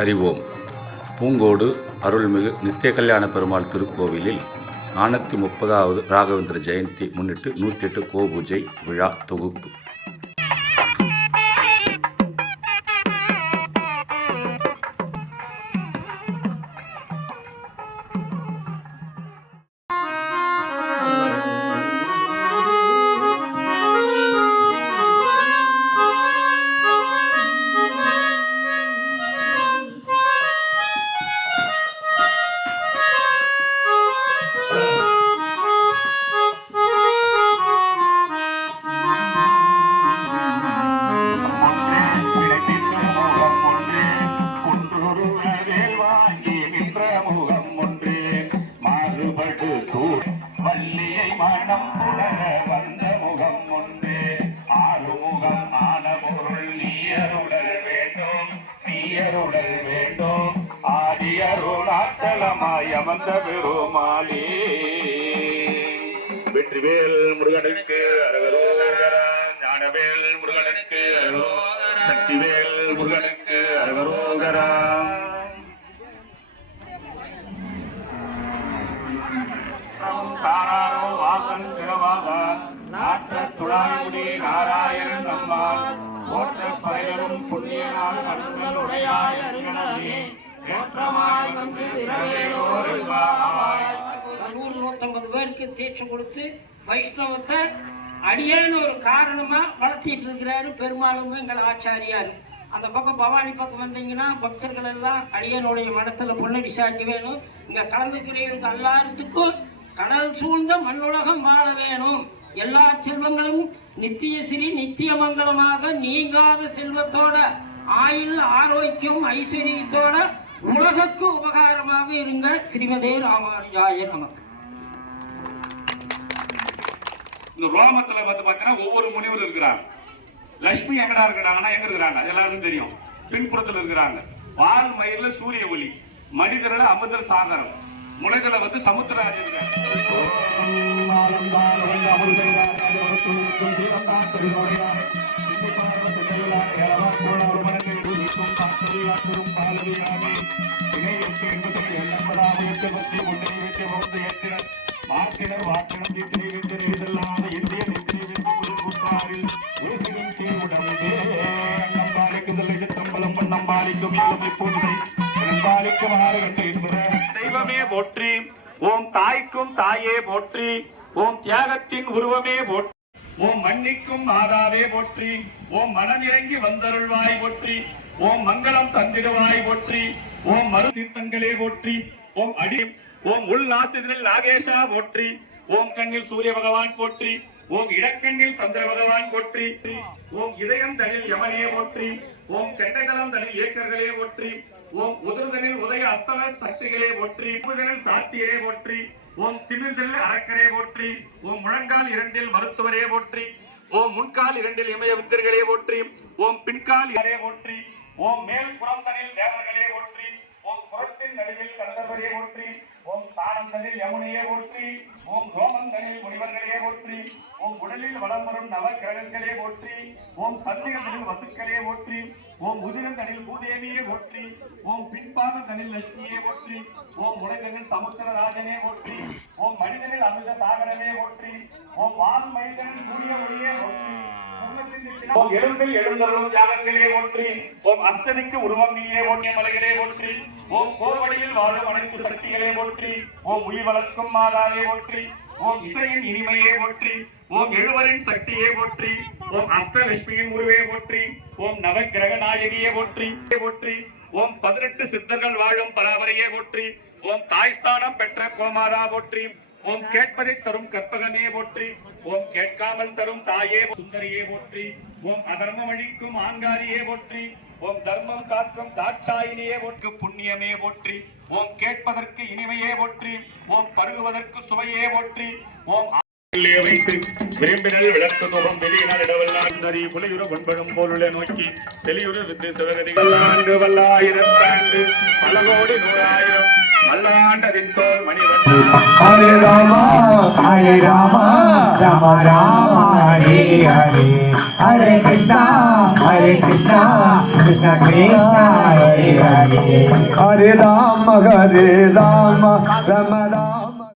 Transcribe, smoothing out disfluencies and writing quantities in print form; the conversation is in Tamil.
அறிவோம். பூங்கோடு அருள்மிகு நித்திய கல்யாண பெருமாள் திருக்கோவிலில் 430வது ராகவேந்திர ஜெயந்தி முன்னிட்டு 108 கோபூஜை விழா தொகுப்பு. வள்ளியை மனம் புணர வந்த முகம் ஒன்றே ஆறுமுகம் ஆன பொருள் நீயருடல் வேண்டும் நீயருடல் வேண்டும் ஆதியருளாச்சலமாய் அமர்ந்த பெருமாளே. வெற்றிவேல் முருகனுக்கு அரகரோகரா, ஞானவேல் முருகனுக்கு அரகரோகரா, சக்திவேல் முருகனுக்கு அரகரோகரா. தாராரோ வாசன் பிறவாக நாற்ற துளாய்முடி நாராயணன் அம்மாள் போற்ற பயிரும் புண்ணியனால் மனங்களுடையாய் அறிஞனே ஏற்றமாய் வந்து இரவேலோர் என்பாய். 150 பேருக்கு தீட்சை கொடுத்து வைஷ்ணவத்தை அடியேன்னு ஒரு காரணமா வளர்த்திட்டு இருக்கிறாரு பெருமாளும் எங்கள் ஆச்சாரியார். அந்த பக்கம் பவானி பக்கம் வந்தீங்கன்னா பக்தர்கள் எல்லாம் அடியனுடைய மடத்துல பொன்னடி சாக்கி வேணும். இங்க கலந்துக்கிறவங்களுக்கு எல்லாத்துக்கும் கடல் சூழ்ந்த மண்ணுலகம் வாழ வேணும். எல்லா செல்வங்களும் நித்திய சிறி நித்திய மங்களமாக நீங்காத செல்வத்தோட ஆயுள் ஆரோக்கியம் ஐஸ்வர்யத்தோட உலகுக்கு உபகாரமாக இருங்க. ஸ்ரீமதே ராமானுஜாய நமக்கு. இந்த ரோமத்துல வந்து பாத்தீங்கன்னா ஒவ்வொரு முனிவர் இருக்கிறாங்க. லட்சுமி எங்கடா இருக்கிறாங்கன்னா எங்க இருக்கிறாங்க எல்லாருக்கும் தெரியும். பின்புறத்துல இருக்கிறாங்க. வால் மயிர்ல சூரிய ஒளி, மனிதர்ல அமிர்தல் சாகரம், முளைகளை வந்து சமுத்திரராஜ் இருக்காங்க. தெய்வமே போற்றி, ஓம் தாய்க்கும் தாயே போற்றி, ஓம் தியாகத்தின் உருவமே போற்றி, ஓம் மன்னிக்கும் மாதாவே போற்றி, ஓம் மனமிறங்கி வந்தருள்வாய் போற்றி, ஓம் மங்களம் தந்திடுவாய் போற்றி, ஓம் மறு தீர்த்தங்களே போற்றி, ஓம் அடி, ஓம் உள் நாசிதில் நாகேஷா போற்றி, ஓம் கண்ணில் சூரிய பகவான் போற்றி, ஓம் இடக்கண்ணில் சந்திர பகவான் போற்றி, ஓம் இதயம் தனில் யமனே போற்றி, ஓம் செண்டைதளம் தனில் ஏக்கர்களே போற்றி, ஓம் உதிர்தனில் உதய அஸ்தம சக்திகளே போற்றி, உதிரில் சாத்தியரே போற்றி, ஓம் திமிர்தல் அரக்கரே போற்றி, ஓம் முழங்கால் இரண்டில் மருத்துவரே போற்றி, ஓம் முன்கால் இரண்டில் இமய வித்தர்களே போற்றி, ஓம் பின்கால் இரே போற்றி, ஓம் மேல் புறந்தனில் தேவர்களே போற்றி, ஓம் புறத்தின் நடுவில் கந்தர்வரே போற்றி, ஓம் சானந்தனில் யமுனையே போற்றி, ஓம் ரோமந்தனில் முனிவர்களே போற்றி, ஓம் உடலில் வளம் வரும் நவ கிரகங்களே போற்றி, ஓம் சந்திரனில் வசுக்களே போற்றி, ஓம் உதிரந்தனில் பூதேவியே போற்றி, ஓம் பின்பாத தனில் லட்சுமியே போற்றி, ஓம் முளைதனில் சமுத்திரராஜனே போற்றி, ஓம் மனிதனில் அமிர்த சாகரமே போற்றி, ஓம் வால் மனிதனில் சூரிய ஒளியே போற்றி, ஓம் எழும்பில் எழுந்தருளும் யாகங்களே போற்றி, ஓம் அஸ்ததிக்கு உருவம் நீயே ஓட்டிய மலைகளே போற்றி, ஓம் கோர்வடியில் வாழும் அனைத்து சக்திகளே போற்றி, ஓம் உயிர் வளர்க்கும் மாதாவே போற்றி, ஓம் இசையின் இனிமையே போற்றி, ஓம் எழுவரின் சக்தியே போற்றி, ஓம் அஷ்டலட்சுமியின் உருவே போற்றி, ஓம் நவகிரக நாயகியே போற்றி போற்றி, ஓம் 18 சித்தர்கள் வாழும் பராபரையே போற்றி, ஓம் தாய்ஸ்தானம் பெற்ற கோமாதா போற்றி, ஓம் கேட்பதை தரும் கற்பகமே போற்றி, ஓம் கேட்காமல் தரும் தாயே சுந்தரியே போற்றி, ஓம் அதர்மம் அழிக்கும் ஆங்காரியே போற்றி, ஓம் தர்மம் காக்கும் தாட்சாயினியே போற்றி, புண்ணியமே போற்றி, ஓம் கேட்பதற்கு இனிமையே போற்றி, ஓம் பருகுவதற்கு சுவையே போற்றி, ஓம் வைத்து விரும்பினல் விளக்கு தோறும் வெளியினால் இடவெல்லாம் சரி புலியுற பண்படும் போலுள்ள நோக்கி தெளியுறு வித்து சிவகதிகள் ஆண்டு வல்லாயிரத்தாண்டு பல கோடி 100,000 மல்லாண்டதின் தோல் மணிவன். Hare Rama Rama Rama Hare Hare, Hare Krishna Krishna Krishna Hare Hare. Hare Rama Rama Rama